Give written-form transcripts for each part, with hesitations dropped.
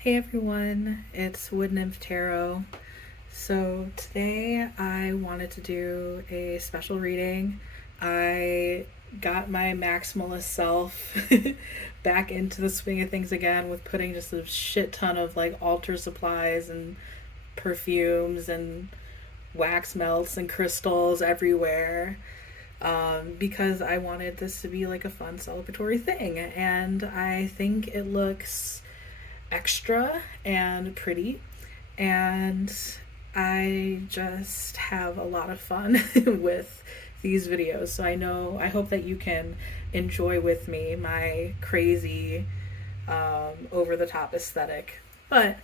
Hey everyone, it's Wood Nymph Tarot. So today I wanted to do a special reading. I got my maximalist self back into the swing of things again with putting just a shit ton of like altar supplies and perfumes and wax melts and crystals everywhere, because I wanted this to be like a fun celebratory thing. And I think it looks extra and pretty, and I just have a lot of fun with these videos. So I hope that you can enjoy with me my crazy, over the top aesthetic. But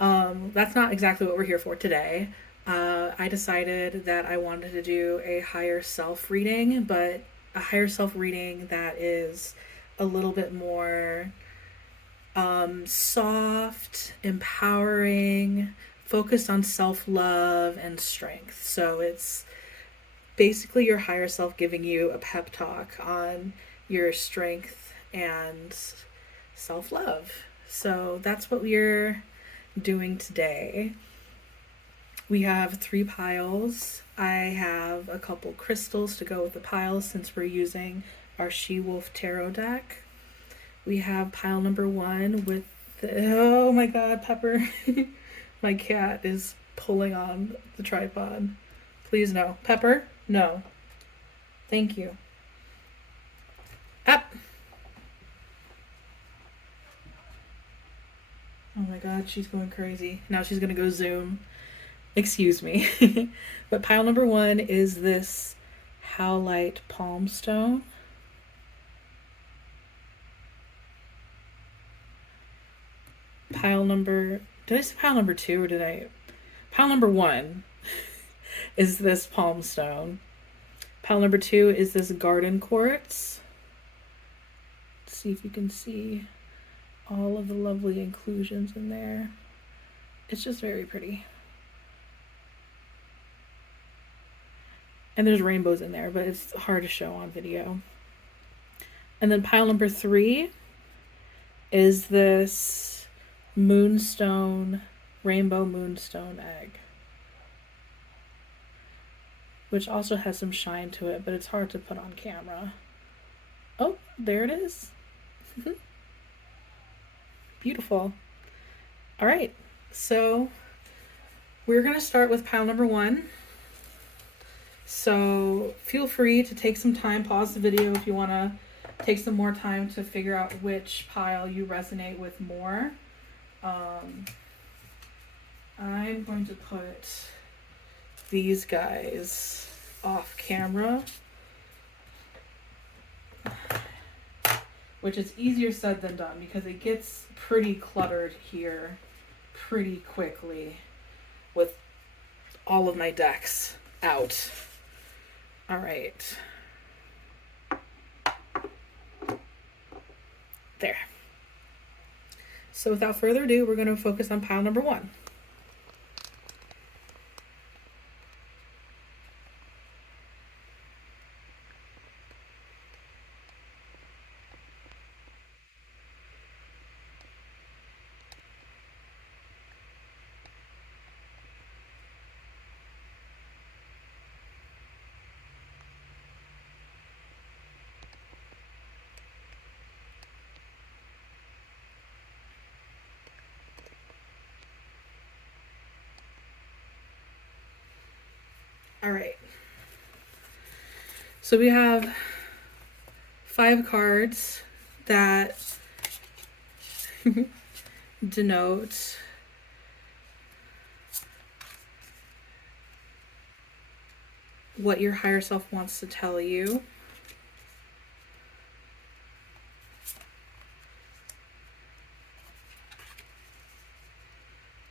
that's not exactly what we're here for today. I decided that I wanted to do a higher self reading, but a higher self reading that is a little bit more soft, empowering, focused on self love and strength. So it's basically your higher self giving you a pep talk on your strength and self love. So that's what we're doing today. We have 3 piles. I have a couple crystals to go with the piles since we're using our Wolfe Tarot deck. We have pile number 1 with oh my god, Pepper. My cat is pulling on the tripod. Please no. Pepper, no. Thank you. Up. Oh my god, she's going crazy. Now she's gonna go zoom. Excuse me. But pile number 1 is this howlite palm stone. Pile number, did I say pile number 2 or did I? Pile number 1 is this palm stone. Pile number 2 is this garden quartz. Let's see if you can see all of the lovely inclusions in there. It's just very pretty. And there's rainbows in there, but it's hard to show on video. And then pile number 3 is this moonstone, rainbow moonstone egg, which also has some shine to it, but it's hard to put on camera. Oh, there it is. Beautiful. All right, so we're gonna start with pile number 1. So feel free to take some time, pause the video if you want to take some more time to figure out which pile you resonate with more. I'm going to put these guys off camera, which is easier said than done because it gets pretty cluttered here pretty quickly with all of my decks out. All right. There. So without further ado, we're going to focus on pile number 1. All right. So we have 5 cards that denote what your higher self wants to tell you.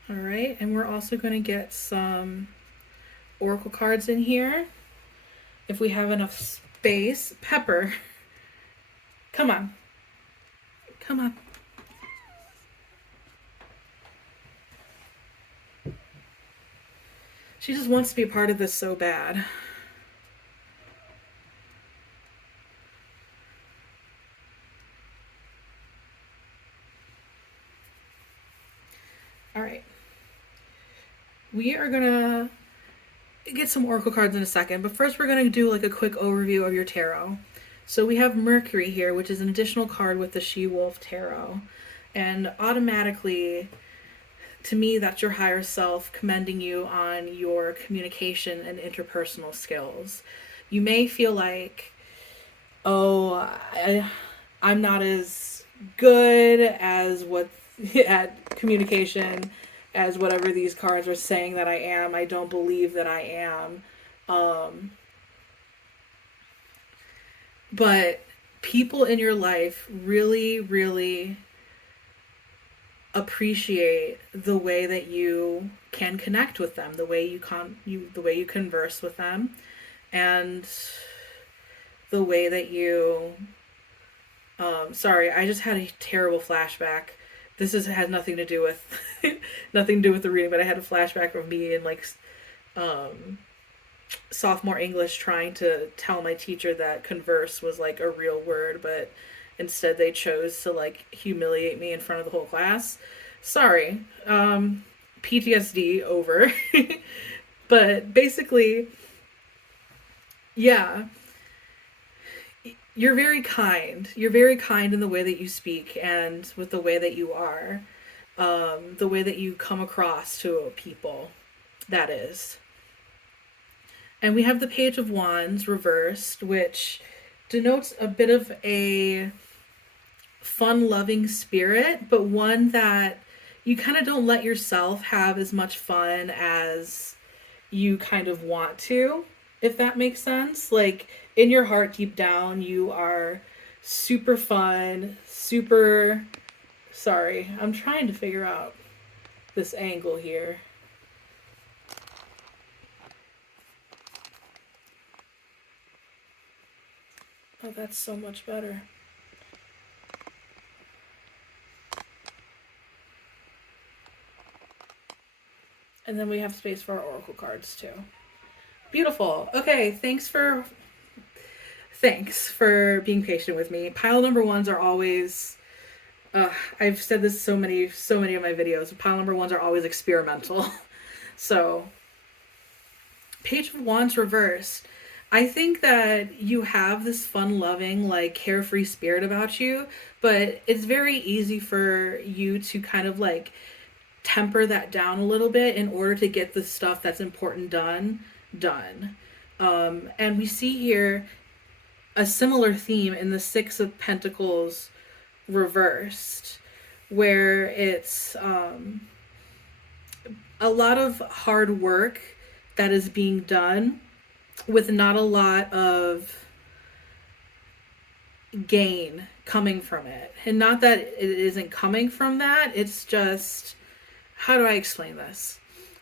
All right, and we're also going to get some oracle cards in here if we have enough space. Pepper, come on. Come on. She just wants to be a part of this so bad. All right. We are going to get some oracle cards in a second, but first we're going to do like a quick overview of your tarot. So we have Mercury here, which is an additional card with the Wolfe Tarot. And automatically, to me, that's your higher self commending you on your communication and interpersonal skills. You may feel like, oh, I'm not as good as what at communication as whatever these cards are saying that I am. I don't believe that I am. But people in your life really, really appreciate the way that you can connect with them, the way the way you converse with them, and the way that you sorry, I just had a terrible flashback. Has nothing to do with nothing to do with the reading, but I had a flashback of me in like sophomore English trying to tell my teacher that converse was like a real word, but instead they chose to like humiliate me in front of the whole class. Sorry. PTSD over. But basically, yeah, you're very kind. You're very kind in the way that you speak and with the way that you are, the way that you come across to people, that is. And we have the Page of Wands reversed, which denotes a bit of a fun-loving spirit, but one that you kind of don't let yourself have as much fun as you kind of want to, if that makes sense. Like, in your heart, deep down, you are super fun, super... Sorry, I'm trying to figure out this angle here. Oh, that's so much better. And then we have space for our oracle cards too. Beautiful. Okay, thanks for being patient with me. Pile number ones are always I've said this so many of my videos. Pile number ones are always experimental. So, Page of Wands reversed. I think that you have this fun-loving, like, carefree spirit about you, but it's very easy for you to kind of, like, temper that down a little bit in order to get the stuff that's important done. And we see here a similar theme in the Six of Pentacles reversed, where it's a lot of hard work that is being done with not a lot of gain coming from it. And not that it isn't coming from that, it's just, how do I explain this?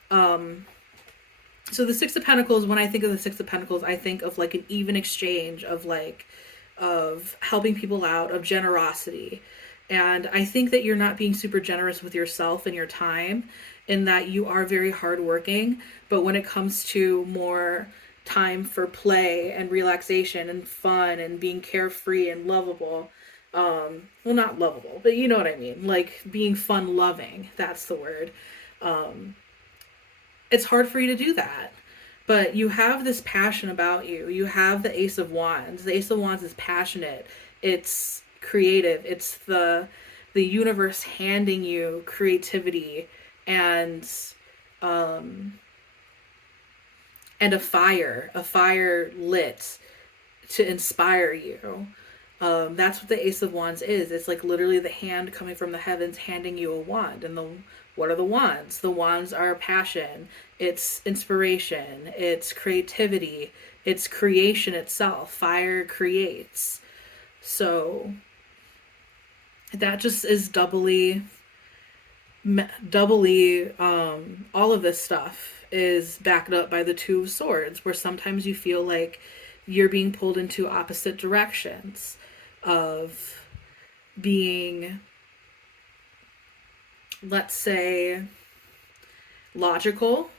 So the Six of Pentacles, when I think of the Six of Pentacles, I think of like an even exchange of helping people out, of generosity. And I think that you're not being super generous with yourself and your time, in that you are very hardworking, but when it comes to more time for play and relaxation and fun and being carefree and lovable, well, not lovable, but you know what I mean, like being fun loving, that's the word. It's hard for you to do that, but you have this passion about you. You have the Ace of Wands. The Ace of Wands is passionate, it's creative, it's the universe handing you creativity and a fire lit to inspire you. That's what the Ace of Wands is. It's like literally the hand coming from the heavens handing you a wand. And what are the wands? The wands are passion, it's inspiration, it's creativity, it's creation itself. Fire creates. So that just is doubly all of this stuff is backed up by the Two of Swords, where sometimes you feel like you're being pulled into opposite directions of being, let's say, logical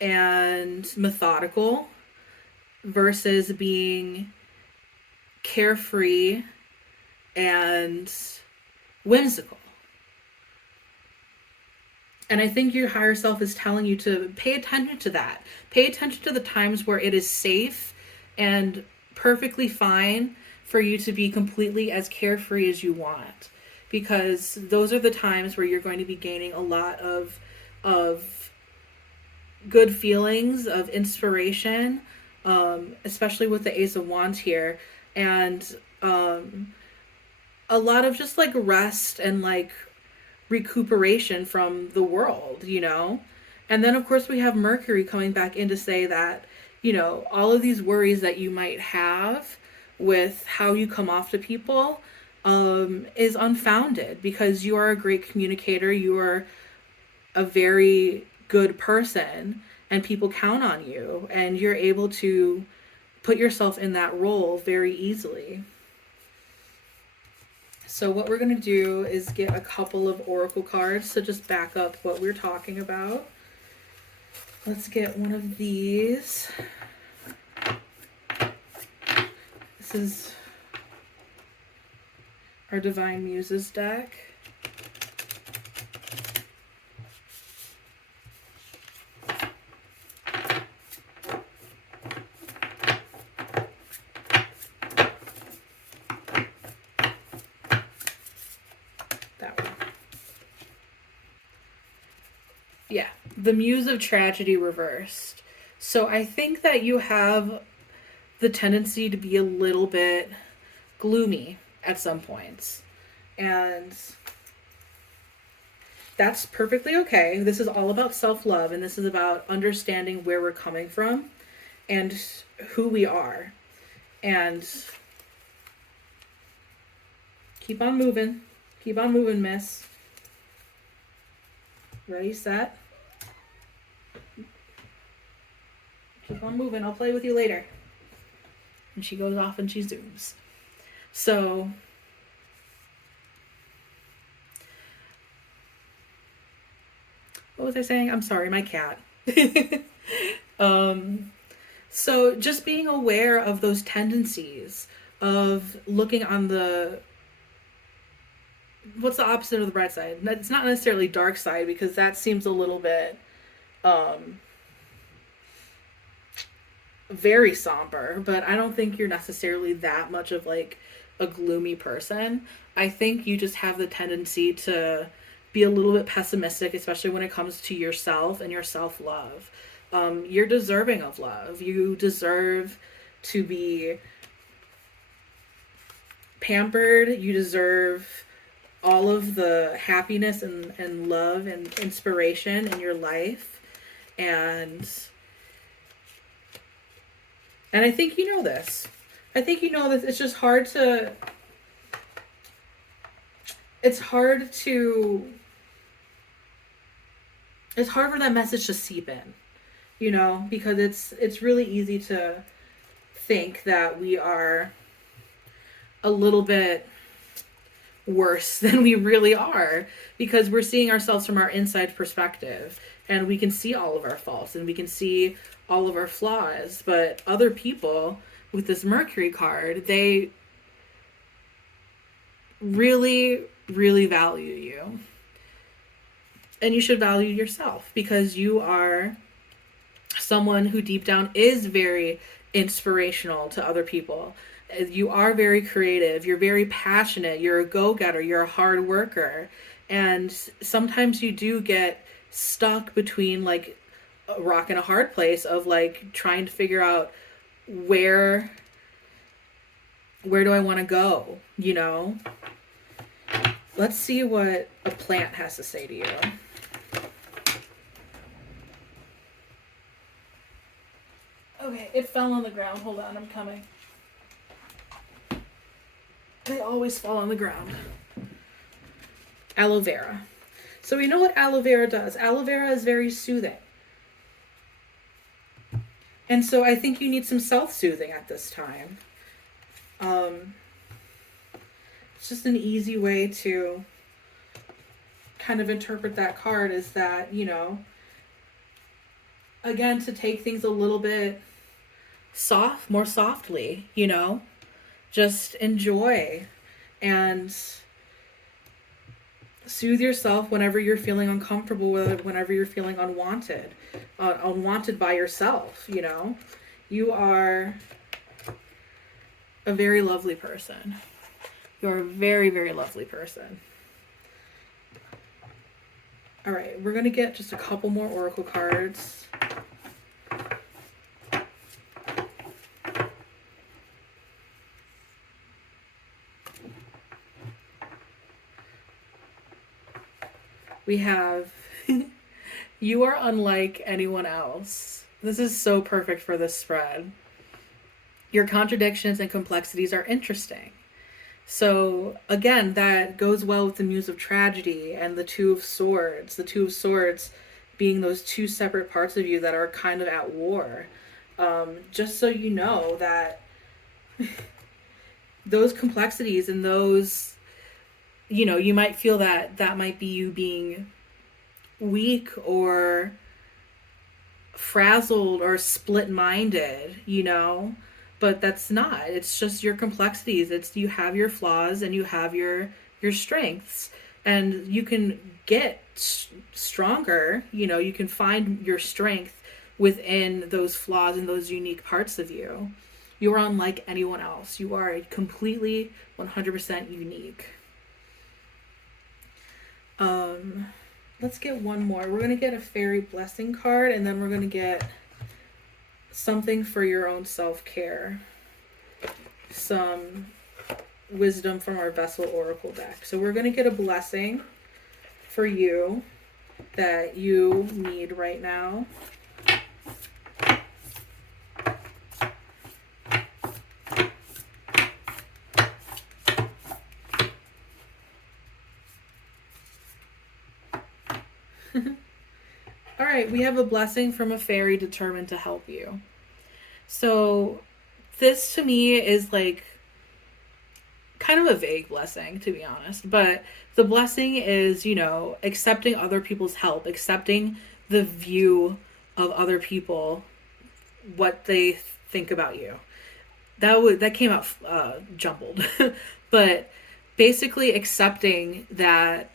and methodical versus being carefree and whimsical. And I think your higher self is telling you to pay attention to that. Pay attention to the times where it is safe and perfectly fine for you to be completely as carefree as you want. Because those are the times where you're going to be gaining a lot of good feelings, of inspiration, especially with the Ace of Wands here. And a lot of just like rest and like recuperation from the world, you know? And then, of course, we have Mercury coming back in to say that, you know, all of these worries that you might have with how you come off to people is unfounded because you are a great communicator. You are a very good person, and people count on you, and you're able to put yourself in that role very easily. So what we're going to do is get a couple of oracle cards to just back up what we're talking about. Let's get one of these. This is our Divine Muses deck. Yeah, the Muse of Tragedy reversed. So I think that you have the tendency to be a little bit gloomy at some points. And that's perfectly okay. This is all about self-love, and this is about understanding where we're coming from and who we are. And keep on moving. Keep on moving, miss. Ready, set. Keep on moving. I'll play with you later. And she goes off and she zooms. So what was I saying? I'm sorry, my cat. So just being aware of those tendencies of looking on the, what's the opposite of the bright side? It's not necessarily dark side, because that seems a little bit very somber, but I don't think you're necessarily that much of like a gloomy person. I think you just have the tendency to be a little bit pessimistic, especially when it comes to yourself and your self-love. You're deserving of love. You deserve to be pampered. You deserve all of the happiness and love and inspiration in your life. And I think you know this. I think you know this. It's just hard to... It's hard for that message to seep in, you know, because it's really easy to think that we are a little bit worse than we really are, because we're seeing ourselves from our inside perspective, and we can see all of our faults and we can see all of our flaws. But other people with this Mercury card, they really, really value you. And you should value yourself, because you are someone who deep down is very inspirational to other people. You are very creative. You're very passionate. You're a go-getter. You're a hard worker. And sometimes you do get stuck between like a rock and a hard place of like trying to figure out where do I want to go, you know? Let's see what a plant has to say to you. Okay, it fell on the ground. Hold on, I'm coming. They always fall on the ground. Aloe vera. So we know what aloe vera does. Aloe vera is very soothing. And so I think you need some self-soothing at this time. It's just an easy way to kind of interpret that card, is that, you know, again, to take things a little bit more softly, you know, just enjoy and Soothe yourself whenever you're feeling uncomfortable, whenever you're feeling unwanted by yourself, you know? You are a very lovely person. You're a very, very lovely person. All right, we're going to get just a couple more oracle cards. We have, you are unlike anyone else. This is so perfect for this spread. Your contradictions and complexities are interesting. So, again, that goes well with the Muse of Tragedy and the Two of Swords. The Two of Swords being those two separate parts of you that are kind of at war. Just so you know that those complexities and those, you know, you might feel that that might be you being weak or frazzled or split-minded, you know, but that's not. It's just your complexities. It's you have your flaws and you have your strengths, and you can get stronger, you know, you can find your strength within those flaws and those unique parts of you. You are unlike anyone else. You are completely 100% unique. Let's get one more. We're going to get a fairy blessing card, and then we're going to get something for your own self-care. Some wisdom from our Vessel Oracle deck. So we're going to get a blessing for you that you need right now. All right, we have a blessing from a fairy determined to help you. So this to me is like kind of a vague blessing, to be honest, but the blessing is, you know, accepting other people's help, accepting the view of other people, what they think about you. That came out jumbled, but basically accepting that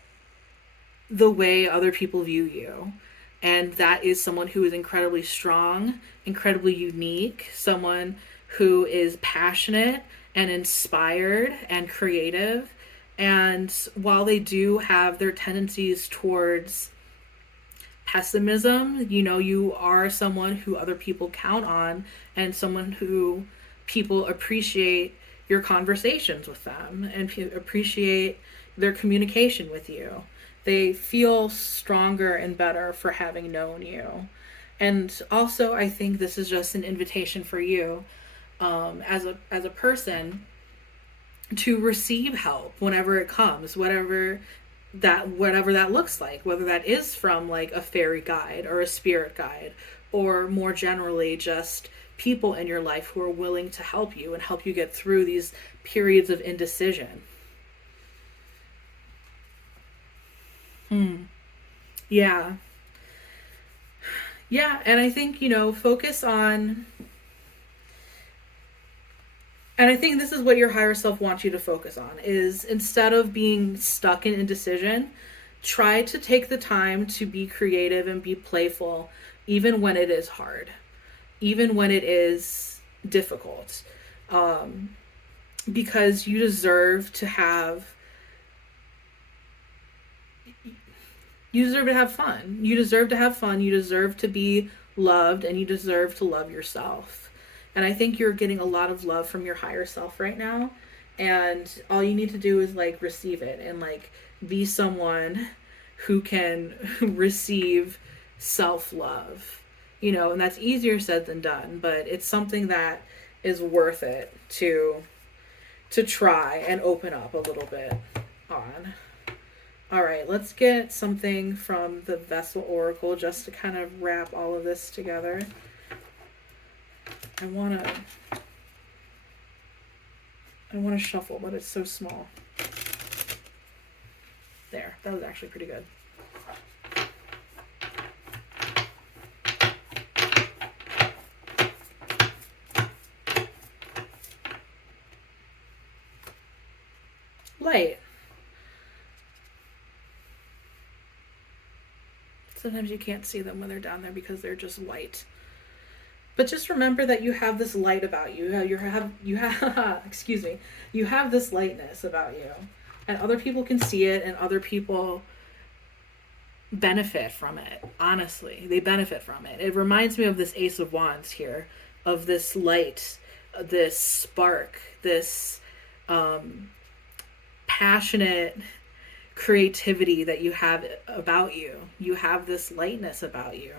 the way other people view you, and that is someone who is incredibly strong, incredibly unique, someone who is passionate and inspired and creative. And while they do have their tendencies towards pessimism, you know, you are someone who other people count on, and someone who people appreciate your conversations with them and appreciate their communication with you. They feel stronger and better for having known you. And also, I think this is just an invitation for you, as a person, to receive help whenever it comes, whatever that looks like, whether that is from like a fairy guide or a spirit guide, or more generally just people in your life who are willing to help you and help you get through these periods of indecision. Yeah. Yeah, and I think, you know, focus on, and I think this is what your higher self wants you to focus on, is instead of being stuck in indecision, try to take the time to be creative and be playful, even when it is hard, even when it is difficult, because you deserve to have fun. You deserve to have fun. You deserve to be loved, and you deserve to love yourself. And I think you're getting a lot of love from your higher self right now. And all you need to do is like receive it and like be someone who can receive self-love. You know, and that's easier said than done, but it's something that is worth it to try and open up a little bit on. All right, let's get something from the Vessel Oracle just to kind of wrap all of this together. I want to shuffle, but it's so small. There, that was actually pretty good. Light. Sometimes you can't see them when they're down there because they're just white. But just remember that you have this light about you. You have excuse me. You have this lightness about you. And other people can see it, and other people benefit from it. Honestly, they benefit from it. It reminds me of this Ace of Wands here, of this light, this spark, this passionate creativity that you have about you. You have this lightness about you.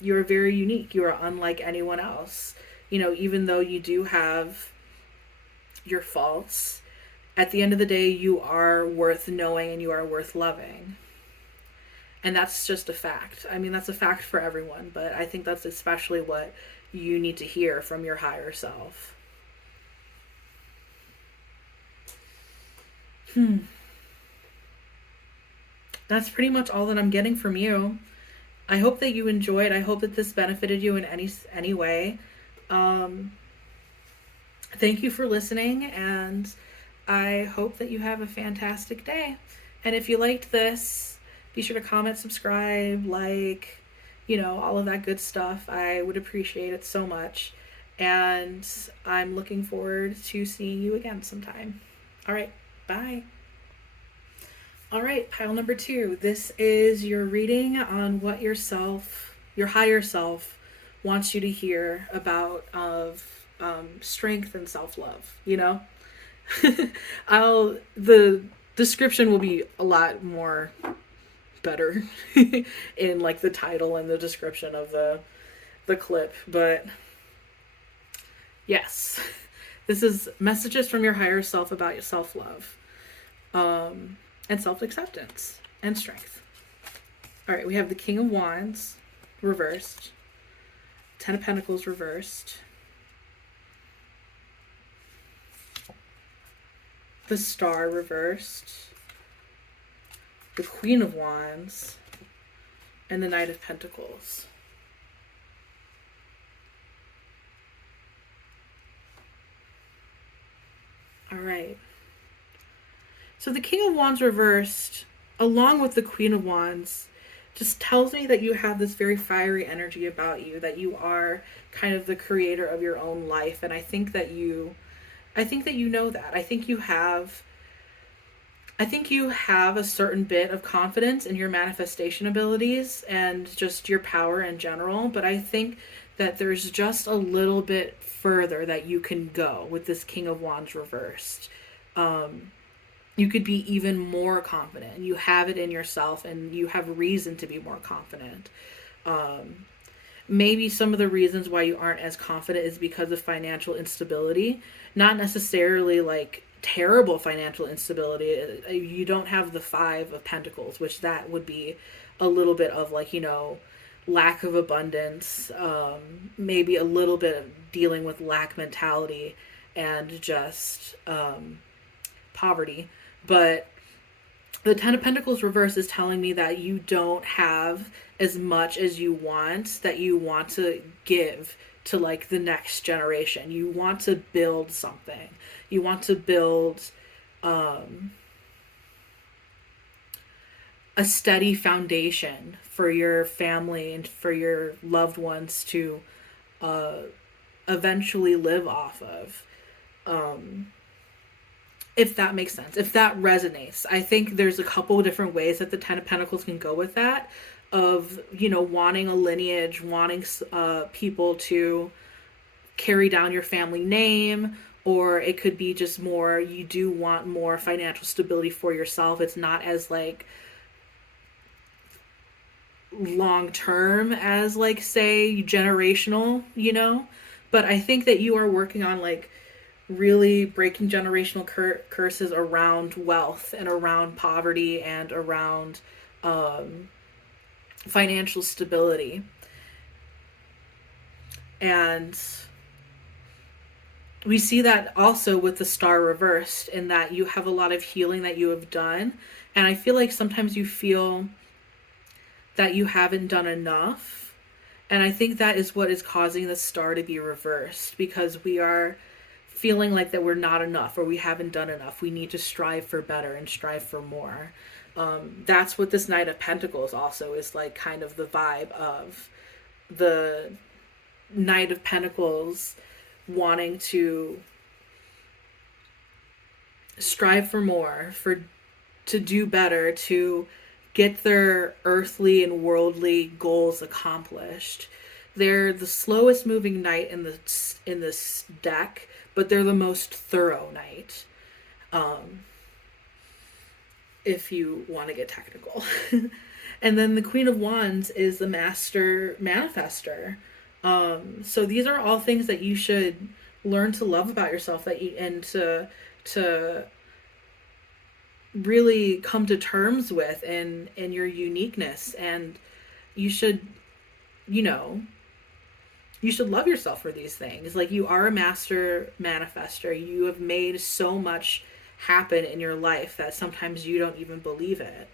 You're very unique. You are unlike anyone else. You know, even though you do have your faults, at the end of the day, you are worth knowing and you are worth loving. And that's just a fact. I mean, that's a fact for everyone, but I think that's especially what you need to hear from your higher self. That's pretty much all that I'm getting from you. I hope that you enjoyed. I hope that this benefited you in any way. Thank you for listening, and I hope that you have a fantastic day. And if you liked this, be sure to comment, subscribe, like, all of that good stuff. I would appreciate it so much. And I'm looking forward to seeing you again sometime. All right, bye. All right, pile number 2. This is your reading on what your higher self, wants you to hear about of strength and self-love. The description will be a lot more better in like the title and the description of the clip, but yes, this is messages from your higher self about your self-love. And self-acceptance and strength. All right, we have the King of Wands reversed, Ten of Pentacles reversed, the Star reversed, the Queen of Wands, and the Knight of Pentacles. All right. So the King of Wands reversed, along with the Queen of Wands, just tells me that you have this very fiery energy about you, that you are kind of the creator of your own life. And I think that you know that. I think you have a certain bit of confidence in your manifestation abilities and just your power in general. But I think that there's just a little bit further that you can go with this King of Wands reversed. You could be even more confident. You have it in yourself and you have reason to be more confident. Maybe some of the reasons why you aren't as confident is because of financial instability. Not necessarily like terrible financial instability. You don't have the Five of Pentacles, which that would be a little bit of like, lack of abundance, maybe a little bit of dealing with lack mentality and just poverty. But the Ten of Pentacles reverse is telling me that you don't have as much as you want, that you want to give to like the next generation. You want to build something. You want to build a steady foundation for your family and for your loved ones to eventually live off of. If that makes sense, if that resonates. I think there's a couple of different ways that the Ten of Pentacles can go with that, of, wanting a lineage, wanting people to carry down your family name, or it could be just more, you do want more financial stability for yourself. It's not as like long term as like, say, generational, but I think that you are working on like really breaking generational curses around wealth and around poverty and around financial stability. And we see that also with the Star reversed, in that you have a lot of healing that you have done. And I feel like sometimes you feel that you haven't done enough. And I think that is what is causing the Star to be reversed, because we are feeling like that we're not enough, or we haven't done enough. We need to strive for better and strive for more. That's what this Knight of Pentacles also is like, kind of the vibe of the Knight of Pentacles wanting to strive for more, to do better, to get their earthly and worldly goals accomplished. They're the slowest moving knight in this deck, but they're the most thorough knight. If you want to get technical. And then the Queen of Wands is the master manifester. So these are all things that you should learn to love about yourself, and to really come to terms with in your uniqueness. And you should, you should love yourself for these things. Like, you are a master manifester. You have made so much happen in your life that sometimes you don't even believe it.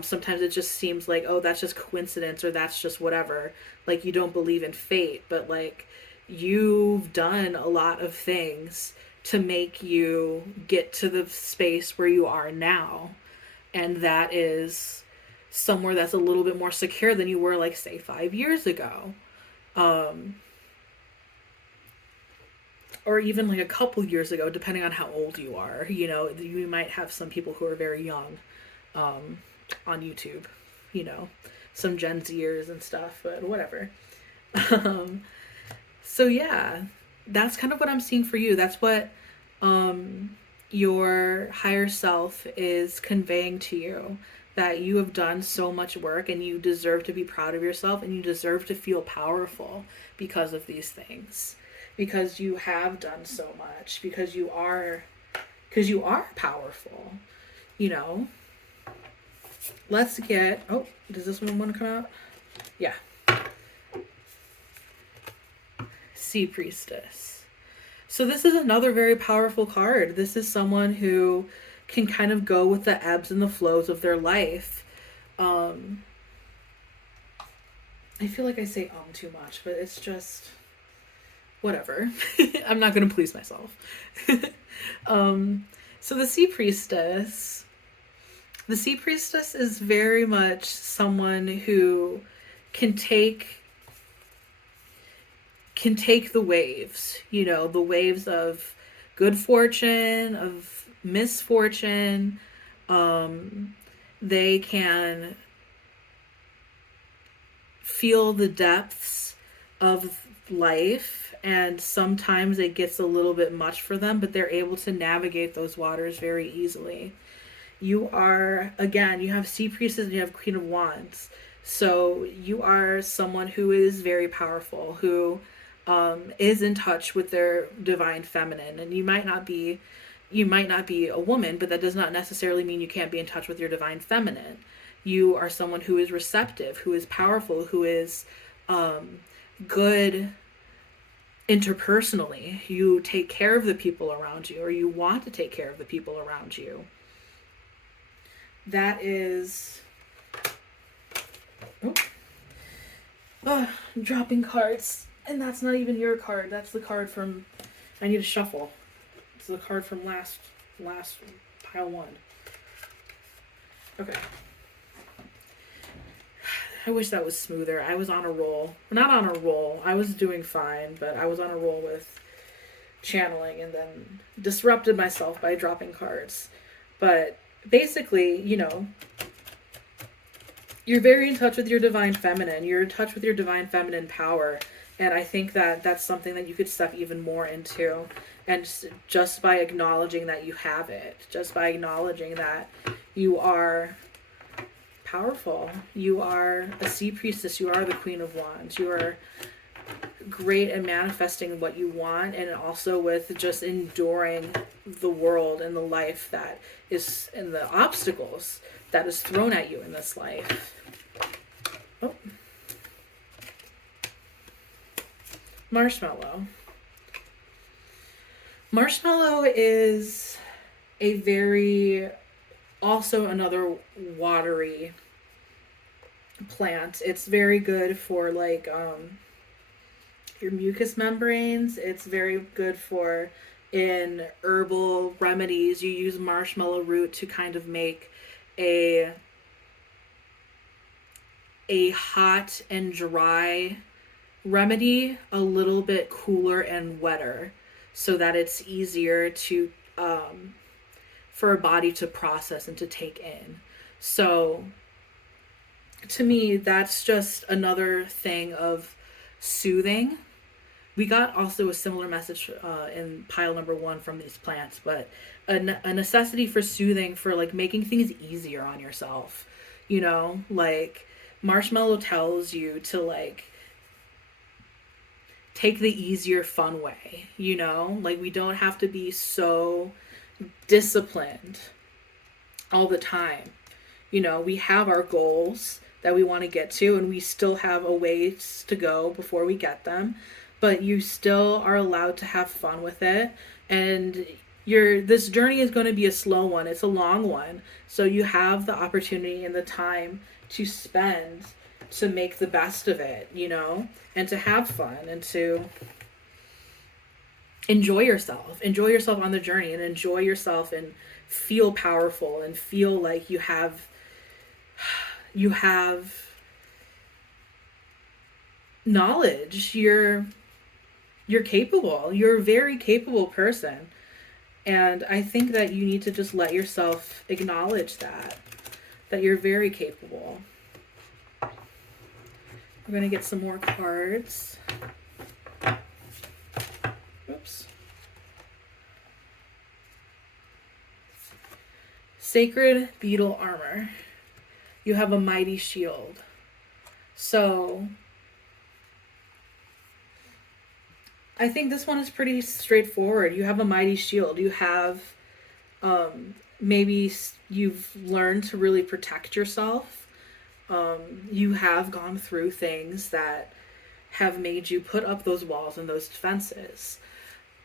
Sometimes it just seems like, oh, that's just coincidence, or that's just whatever. Like, you don't believe in fate, but like, you've done a lot of things to make you get to the space where you are now. And that is somewhere that's a little bit more secure than you were, like, say, 5 years ago. Or even like a couple years ago, depending on how old you are. You might have some people who are very young on YouTube, some Gen Zers and stuff, but whatever. So yeah, that's kind of what I'm seeing for you. That's what your higher self is conveying to you, that you have done so much work and you deserve to be proud of yourself, and you deserve to feel powerful because of these things, because you have done so much, because you are powerful. Let's get, oh, does this one want to come out? Yeah. Sea Priestess. So this is another very powerful card. This is someone who can kind of go with the ebbs and the flows of their life. I feel like I say too much, but it's just whatever. I'm not going to please myself. So the Sea Priestess is very much someone who can take the waves, the waves of good fortune, of misfortune. They can feel the depths of life, and sometimes it gets a little bit much for them, but they're able to navigate those waters very easily. You have Sea Priestess and you have Queen of Wands. So you are someone who is very powerful, who is in touch with their divine feminine. And you might not be a woman, but that does not necessarily mean you can't be in touch with your divine feminine. You are someone who is receptive, who is powerful, who is good interpersonally. You take care of the people around you, or you want to take care of the people around you. That is... I'm dropping cards. And that's not even your card. That's the card from... I need to shuffle. It's the card from last pile one. Okay. I wish that was smoother. I was on a roll. Not on a roll. I was doing fine, but I was on a roll with channeling and then disrupted myself by dropping cards. But basically, you're very in touch with your divine feminine. You're in touch with your divine feminine power. And I think that that's something that you could step even more into. And just by acknowledging that you have it, just by acknowledging that you are powerful, you are a Sea Priestess, you are the Queen of Wands, you are great at manifesting what you want, and also with just enduring the world and the life that is, and the obstacles that is thrown at you in this life. Oh. Marshmallow. Marshmallow is also another watery plant. It's very good for your mucous membranes. It's very good for in herbal remedies. You use marshmallow root to kind of make a hot and dry remedy a little bit cooler and wetter so that it's easier to for a body to process and to take in. So to me, that's just another thing of soothing. We got also a similar message in pile number 1 from these plants, but a necessity for soothing, for like making things easier on yourself. You know, like Marshmallow tells you to like take the easier, fun way. You know, like we don't have to be so disciplined all the time. You know, we have our goals that we want to get to, and we still have a ways to go before we get them, but you still are allowed to have fun with it. And this journey is going to be a slow one, it's a long one, so you have the opportunity and the time to spend to make the best of it, you know, and to have fun and to enjoy yourself on the journey, and enjoy yourself and feel powerful and feel like you have knowledge. You're capable. You're a very capable person. And I think that you need to just let yourself acknowledge that you're very capable. We're going to get some more cards. Oops. Sacred beetle armor. You have a mighty shield. So I think this one is pretty straightforward. You have a mighty shield. You have maybe you've learned to really protect yourself. You have gone through things that have made you put up those walls and those defenses.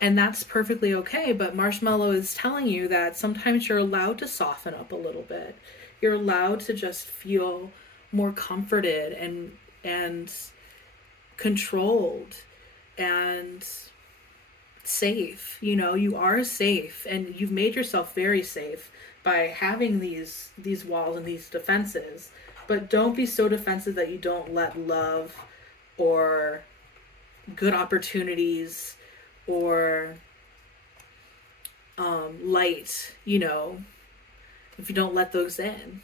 And that's perfectly okay. But Marshmallow is telling you that sometimes you're allowed to soften up a little bit. You're allowed to just feel more comforted and controlled and safe. You know, you are safe, and you've made yourself very safe by having these walls and these defenses. But don't be so defensive that you don't let love or good opportunities or light, you know, if you don't let those in.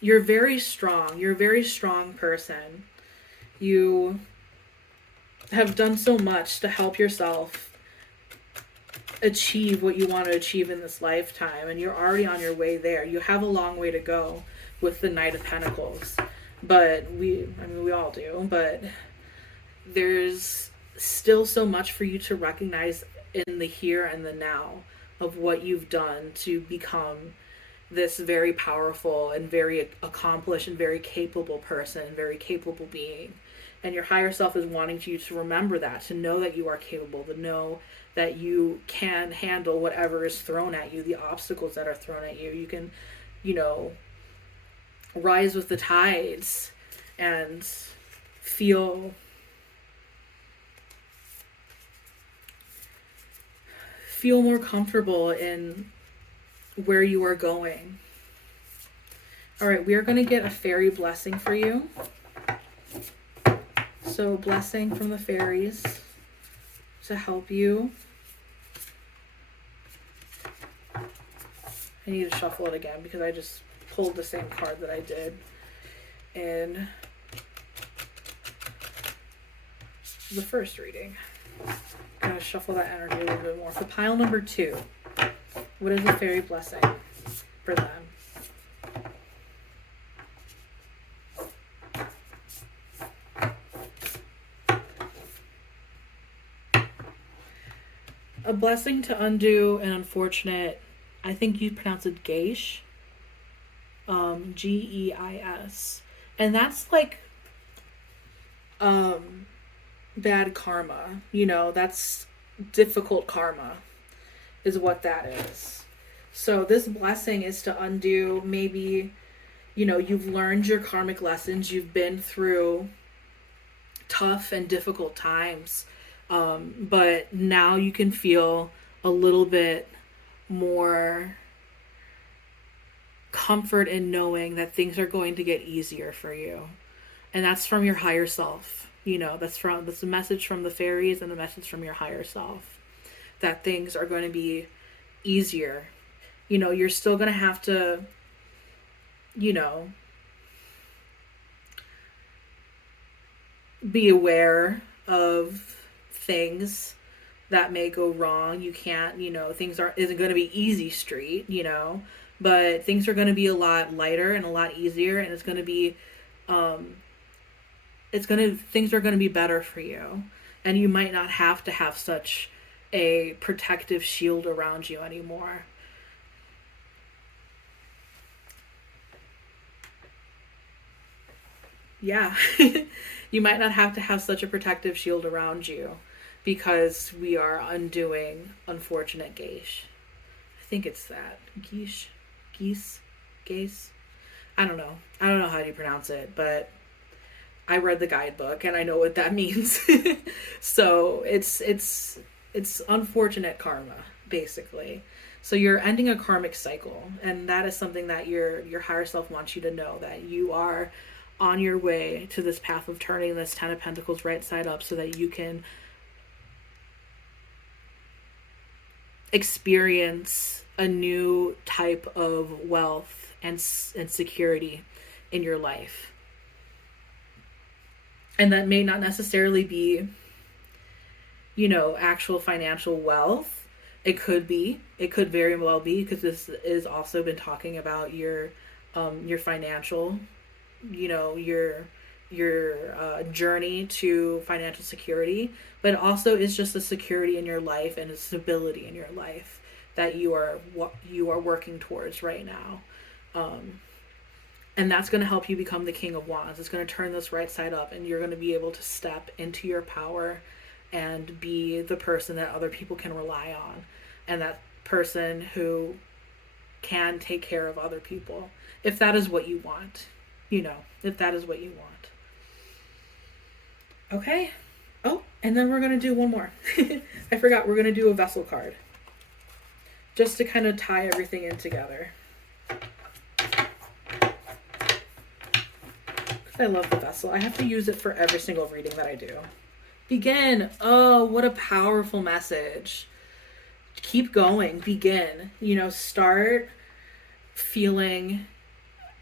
You're very strong. You're a very strong person. You have done so much to help yourself achieve what you want to achieve in this lifetime, and you're already on your way there. You have a long way to go with the Knight of Pentacles, but we all do, but there's still so much for you to recognize in the here and the now of what you've done to become this very powerful and very accomplished and very capable person, very capable being. And your higher self is wanting you to remember that, to know that you are capable, to know that you can handle whatever is thrown at you, the obstacles that are thrown at you. You can, you know, rise with the tides and feel more comfortable in where you are going. All right, we are going to get a fairy blessing for you. So, blessing from the fairies to help you. I need to shuffle it again because I just pulled the same card that I did in the first reading. I'm going to shuffle that energy a little bit more. For pile number 2, what is the fairy blessing for them? A blessing to undo an unfortunate, I think you pronounce it Geis, Geis, and that's like bad karma, you know, that's difficult karma is what that is. So this blessing is to undo, maybe, you know, you've learned your karmic lessons, you've been through tough and difficult times, but now you can feel a little bit more comfort in knowing that things are going to get easier for you. And that's from your higher self. That's a message from the fairies and a message from your higher self. That things are going to be easier. You're still going to have to, be aware of things that may go wrong. You can't, things isn't going to be easy street, but things are going to be a lot lighter and a lot easier, and it's going to be, things are going to be better for you, and you might not have to have such a protective shield around you anymore. Yeah. You might not have to have such a protective shield around you because we are undoing unfortunate geisha. I think it's that. Geese. I don't know. I don't know how you pronounce it, but I read the guidebook and I know what that means. So it's unfortunate karma, basically. So you're ending a karmic cycle, and that is something that your higher self wants you to know, that you are on your way to this path of turning this Ten of Pentacles right side up so that you can experience a new type of wealth and security in your life. And that may not necessarily be, actual financial wealth. It could very well be, because this is also been talking about your financial, your journey to financial security, but it also is just a security in your life and a stability in your life that you are working towards right now. And that's going to help you become the King of Wands. It's going to turn this right side up, and you're going to be able to step into your power and be the person that other people can rely on, and that person who can take care of other people, if that is what you want. If that is what you want. Okay. Oh, and then we're going to do one more. I forgot, we're going to do a vessel card, just to kind of tie everything in together. I love the vessel. I have to use it for every single reading that I do. Begin. Oh, what a powerful message. Keep going. Begin. Start feeling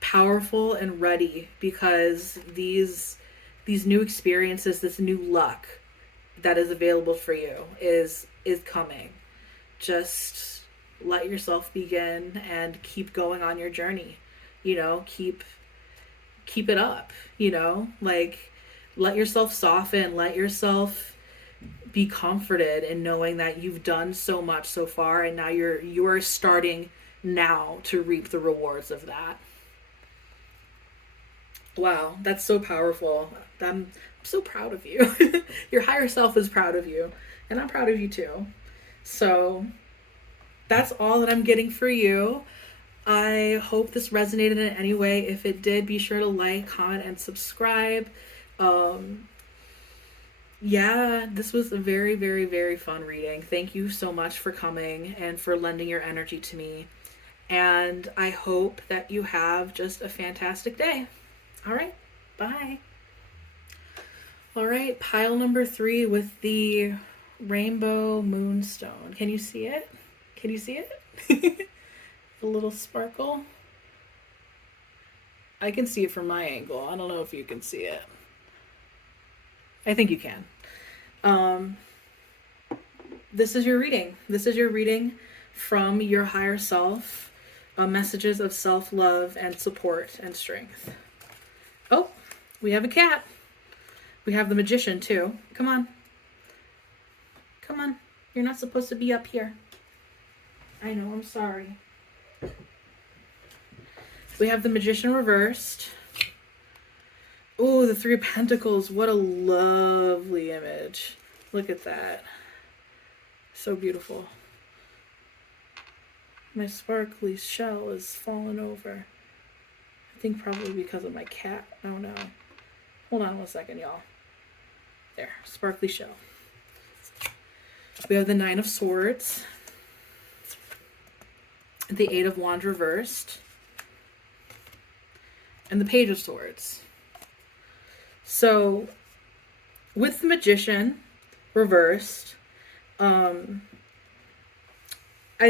powerful and ready, because these new experiences, this new luck that is available for you is coming. Just let yourself begin and keep going on your journey. Keep it up, let yourself soften, let yourself be comforted in knowing that you've done so much so far, and now you're starting now to reap the rewards of that. Wow, that's so powerful. I'm so proud of you. Your higher self is proud of you, and I'm proud of you too. So that's all that I'm getting for you. I hope this resonated in any way. If it did, be sure to like, comment, and subscribe. This was a very, very, very fun reading. Thank you so much for coming and for lending your energy to me. And I hope that you have just a fantastic day. All right, bye. All right, pile number 3 with the rainbow moonstone. Can you see it? A little sparkle. I can see it from my angle. I don't know if you can see it. I think you can. This is your reading. This is your reading from your higher self. Messages of self-love and support and strength. Oh, we have a cat. We have the magician too. Come on. You're not supposed to be up here. I know, I'm sorry. We have the magician reversed. Oh, the 3 of Pentacles. What a lovely image. Look at that. So beautiful. My sparkly shell is fallen over. I think probably because of my cat. Oh no. Hold on 1 second, y'all. There, sparkly shell. We have the 9 of Swords. The 8 of Wands reversed. and the Page of Swords. So with the Magician reversed, I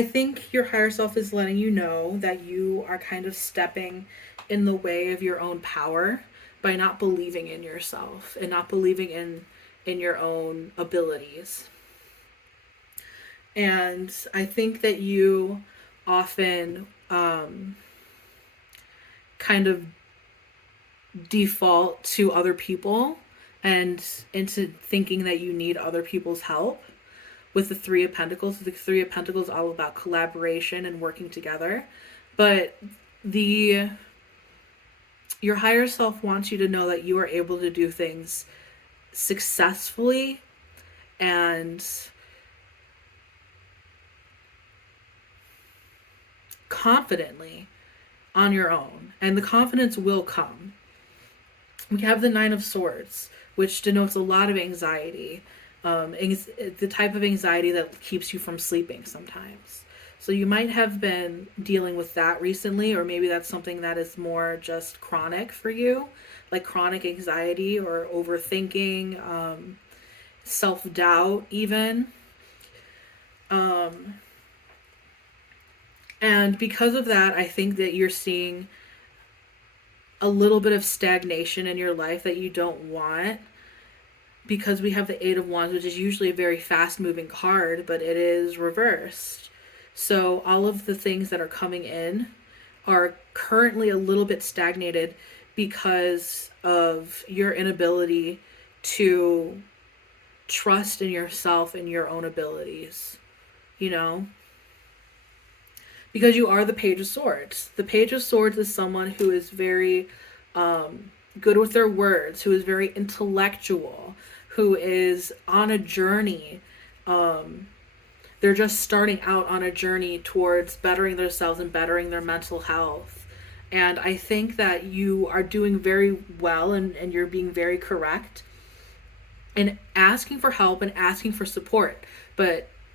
think your higher self is letting you know that you are kind of stepping in the way of your own power by not believing in yourself and not believing in your own abilities. And I think that you often kind of default to other people and into thinking that you need other people's help. With the Three of Pentacles, the Three of Pentacles is all about collaboration and working together. But your higher self wants you to know that you are able to do things successfully and confidently on your own. And the confidence will come. We have the Nine of Swords, which denotes a lot of anxiety. The type of anxiety that keeps you from sleeping sometimes. So you might have been dealing with that recently, or maybe that's something that is more just chronic for you, like chronic anxiety or overthinking, self-doubt even. And because of that, I think that you're seeing a little bit of stagnation in your life that you don't want, because we have the Eight of Wands, which is usually a very fast-moving card, but it is reversed. So all of the things that are coming in are currently a little bit stagnated because of your inability to trust in yourself and your own abilities, you know? Because you are the Page of Swords. The Page of Swords is someone who is very good with their words, who is very intellectual, who is on a journey. They're just starting out on a journey towards bettering themselves and bettering their mental health. And I think that you are doing very well, and you're being very correct in asking for help and asking for support.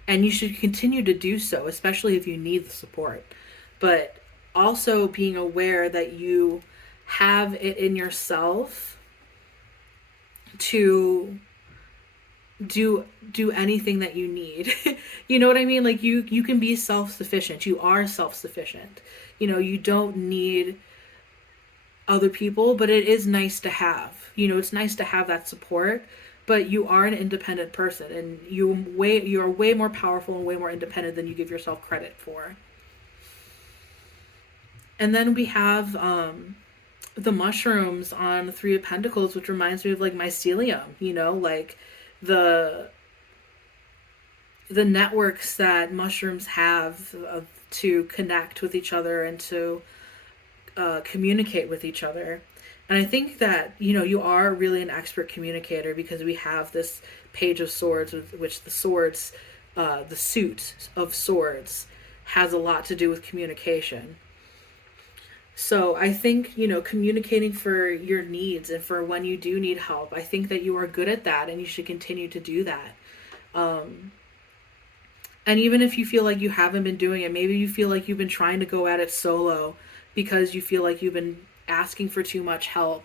And you should continue to do so, especially if you need the support. But also being aware that you have it in yourself to do anything that you need. You know what I mean? Like you can be self-sufficient. You are self-sufficient. You know, you don't need other people, but it is nice to have. You know, it's nice to have that support, but you are an independent person, and you're way more powerful and way more independent than you give yourself credit for. And then we have the mushrooms on the Three of Pentacles, which reminds me of like mycelium, you know, like the networks that mushrooms have to connect with each other and to communicate with each other. And I think that, you know, you are really an expert communicator, because we have this Page of Swords, which the swords, the suit of swords has a lot to do with communication. So I think, you know, communicating for your needs and for when you do need help, I think that you are good at that, and you should continue to do that. And even if you feel like you haven't been doing it, maybe you feel like you've been trying to go at it solo because you feel like you've been asking for too much help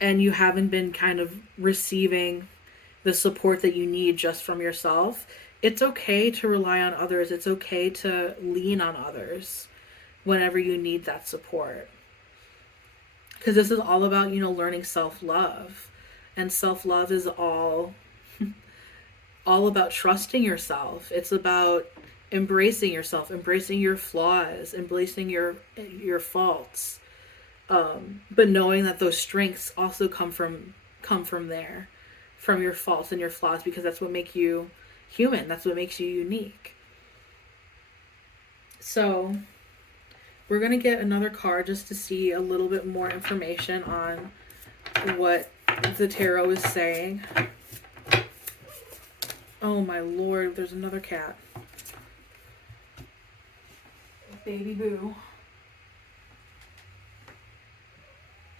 and you haven't been kind of receiving the support that you need just from yourself. It's okay to rely on others. It's okay to lean on others whenever you need that support. Because this is all about, you know, learning self-love. And self-love is all about trusting yourself. It's about embracing yourself, embracing your flaws, embracing your faults. But knowing that those strengths also come from there, from your faults and your flaws, because that's what makes you human. That's what makes you unique. So we're going to get another card just to see a little bit more information on what the tarot is saying. Oh my lord, there's another cat. Baby boo.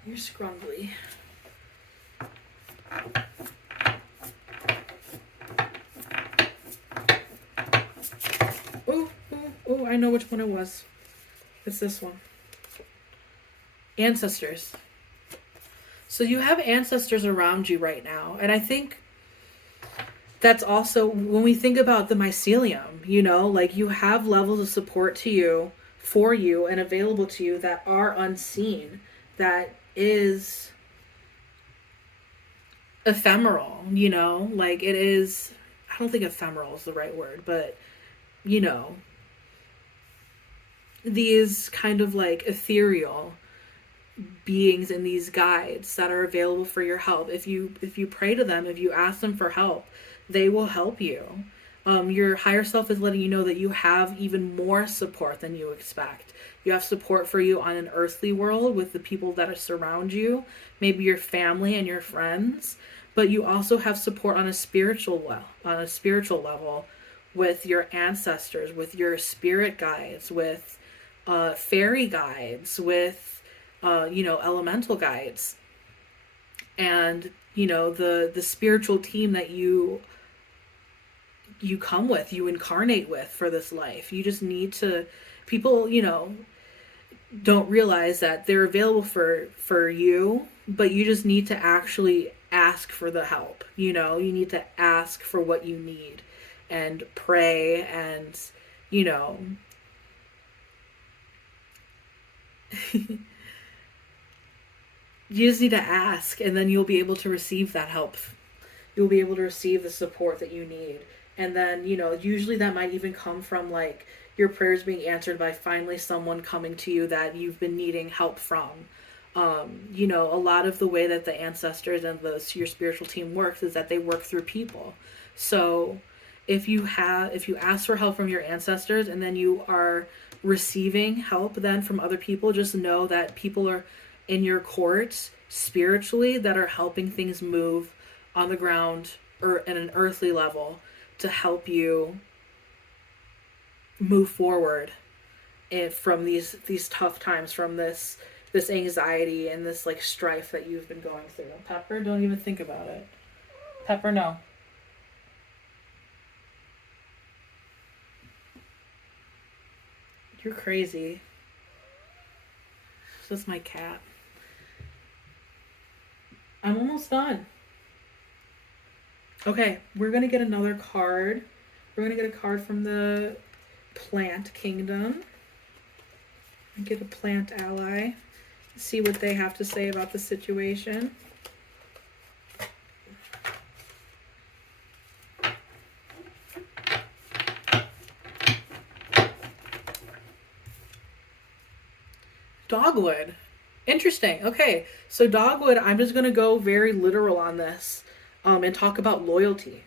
You're scrumbly. Oh, I know which one it was. It's this one. Ancestors. So you have ancestors around you right now. And I think that's also when we think about the mycelium, you know, like you have levels of support to you, for you, and available to you that are unseen, that is ephemeral, you know, like it is. I don't think ephemeral is the right word, but you know, these kind of like ethereal beings and these guides that are available for your help. If you pray to them, if you ask them for help, they will help you. Your higher self is letting you know that you have even more support than you expect. You have support for you on an earthly world with the people that surround you, maybe your family and your friends, but you also have support on a spiritual level with your ancestors, with your spirit guides, with fairy guides, with elemental guides, and the spiritual team that you come with, you incarnate with for this life. You just need to, people, don't realize that they're available for you, but you just need to actually ask for the help. You need to ask for what you need and pray, and you just need to ask, and then you'll be able to receive that help. You'll be able to receive the support that you need. And then, usually that might even come from like your prayers being answered by finally someone coming to you that you've been needing help from. A lot of the way that the ancestors and your spiritual team works is that they work through people. So if you ask for help from your ancestors and then you are receiving help then from other people, just know that people are in your court spiritually that are helping things move on the ground or at an earthly level to help you move forward from these tough times, from this anxiety and this like strife that you've been going through. Pepper, don't even think about it. Pepper, no. You're crazy. This is my cat. I'm almost done. Okay, we're going to get another card. We're going to get a card from the plant kingdom. Get a plant ally. See what they have to say about the situation. Dogwood. Interesting. Okay, so dogwood, I'm just going to go very literal on this and talk about loyalty,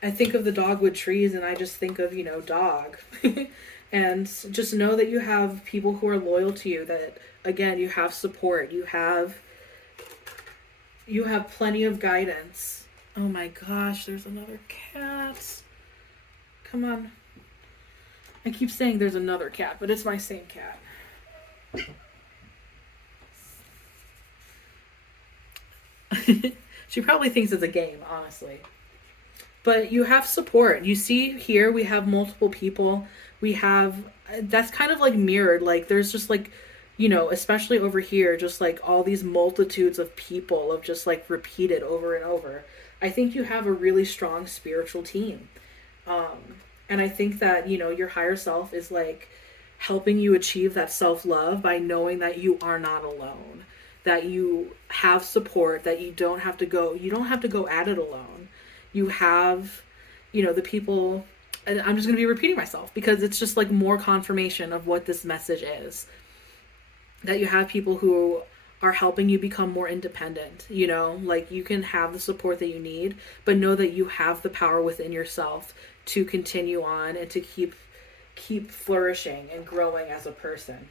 I think of the dogwood trees and I just think of, dog. And just know that you have people who are loyal to you, that, again, you have support. You have plenty of guidance. Oh my gosh, there's another cat. Come on. I keep saying there's another cat, but it's my same cat. She probably thinks it's a game, honestly. But you have support. You see here we have multiple people. We have, that's kind of like mirrored. Like there's just like, especially over here, just like all these multitudes of people of just like repeated over and over. I think you have a really strong spiritual team. And I think that, your higher self is like helping you achieve that self-love by knowing that you are not alone, that you have support, that you don't have to go at it alone. You have, the people, and I'm just going to be repeating myself because it's just like more confirmation of what this message is, that you have people who are helping you become more independent, like you can have the support that you need, but know that you have the power within yourself to continue on and to keep flourishing and growing as a person.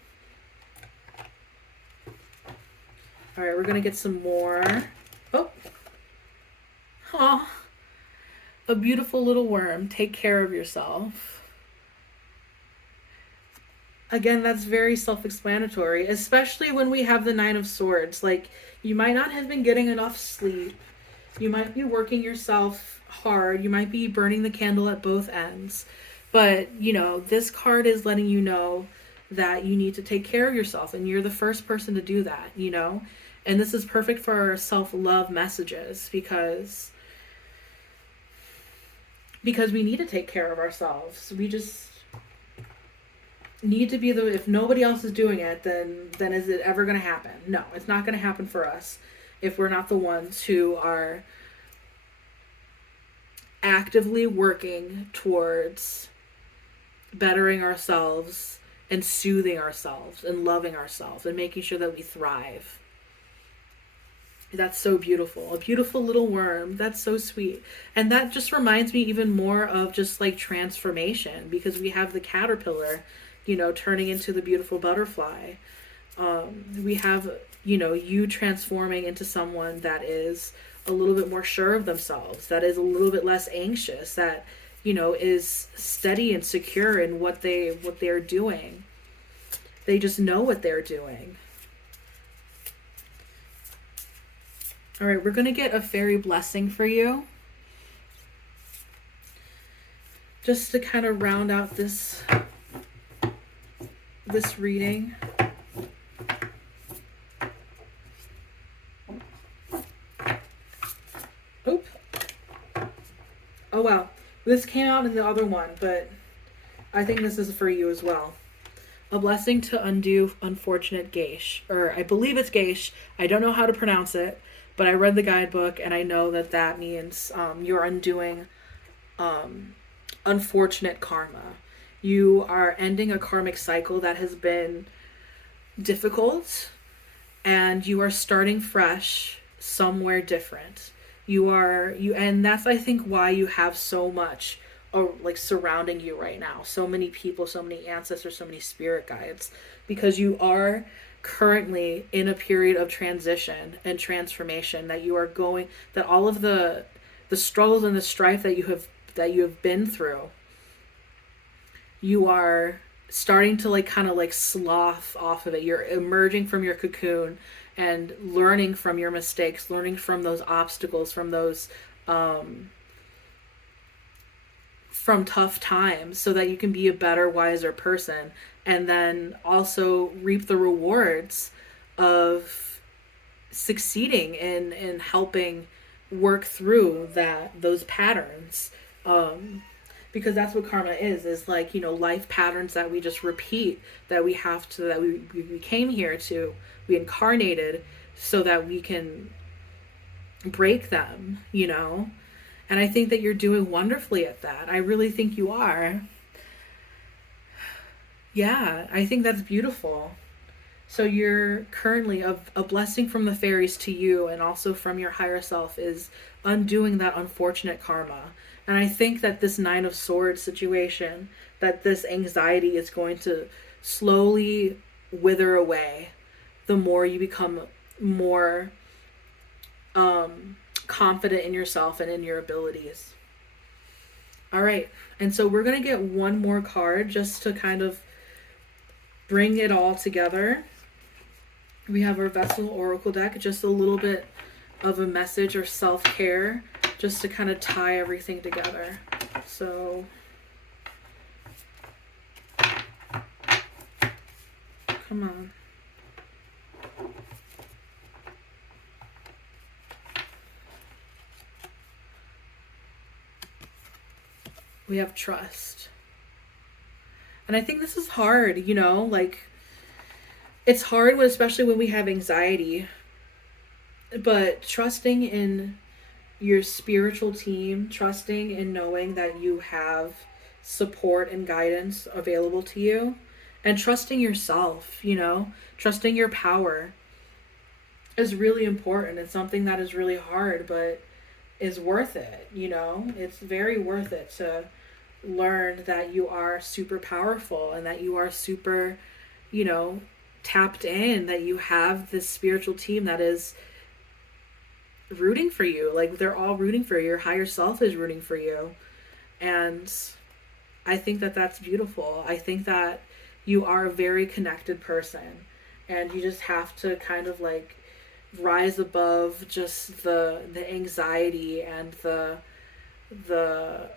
All right, we're going to get some more. Oh, a beautiful little worm. Take care of yourself. Again, that's very self-explanatory, especially when we have the Nine of Swords. Like, you might not have been getting enough sleep. You might be working yourself hard. You might be burning the candle at both ends. But, this card is letting you know that you need to take care of yourself, and you're the first person to do that, And this is perfect for self-love messages because we need to take care of ourselves. We just need to be if nobody else is doing it, then is it ever going to happen? No, it's not going to happen for us if we're not the ones who are actively working towards bettering ourselves and soothing ourselves and loving ourselves and making sure that we thrive. That's so beautiful. A beautiful little worm. That's so sweet. And that just reminds me even more of just like transformation, because we have the caterpillar, turning into the beautiful butterfly. We have, you transforming into someone that is a little bit more sure of themselves, that is a little bit less anxious, that, is steady and secure in what they're doing. They just know what they're doing. All right, we're going to get a fairy blessing for you, just to kind of round out this reading. Oop. Oh, wow. This came out in the other one, but I think this is for you as well. A blessing to undo unfortunate geish, or I believe it's geish. I don't know how to pronounce it, but I read the guidebook and I know that means you're undoing unfortunate karma. You are ending a karmic cycle that has been difficult, and you are starting fresh somewhere different. And that's, I think, why you have so much surrounding you right now. So many people, so many ancestors, so many spirit guides, because you are currently in a period of transition and transformation, that you are going, that all of the struggles and the strife that you have been through, you are starting to kind of slough off of it. You're emerging from your cocoon and learning from your mistakes, learning from those obstacles, from those from tough times, so that you can be a better, wiser person, and then also reap the rewards of succeeding in helping work through those patterns. Because that's what karma is life patterns that we just repeat, that we came here to, we incarnated so that we can break them, And I think that you're doing wonderfully at that. I really think you are. Yeah, I think that's beautiful. So you're currently, a blessing from the fairies to you and also from your higher self is undoing that unfortunate karma. And I think that this Nine of Swords situation, that this anxiety is going to slowly wither away the more you become more confident in yourself and in your abilities. All right. And so we're going to get one more card just to kind of bring it all together. We have our Vessel Oracle deck, just a little bit of a message or self-care, just to kind of tie everything together. So come on. We have trust. And I think this is hard, it's hard especially when we have anxiety. But trusting in your spiritual team, trusting in knowing that you have support and guidance available to you, and trusting yourself, trusting your power is really important. It's something that is really hard, but is worth it, It's very worth it to learn that you are super powerful and that you are super, tapped in, that you have this spiritual team that is rooting for you. They're all rooting for you. Your higher self is rooting for you. And I think that that's beautiful. I think that you are a very connected person, and you just have to kind of rise above just the anxiety and the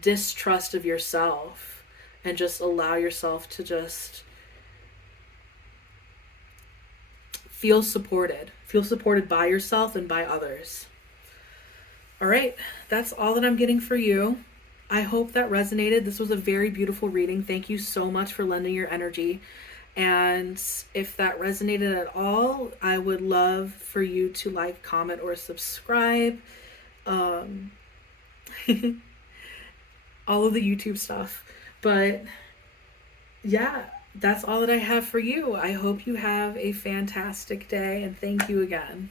distrust of yourself, and just allow yourself to just feel supported by yourself and by others. All right, that's all that I'm getting for you. I hope that resonated. This was a very beautiful reading. Thank you so much for lending your energy. And if that resonated at all, I would love for you to like, comment, or subscribe. All of the YouTube stuff. But yeah, that's all that I have for you. I hope you have a fantastic day, and thank you again.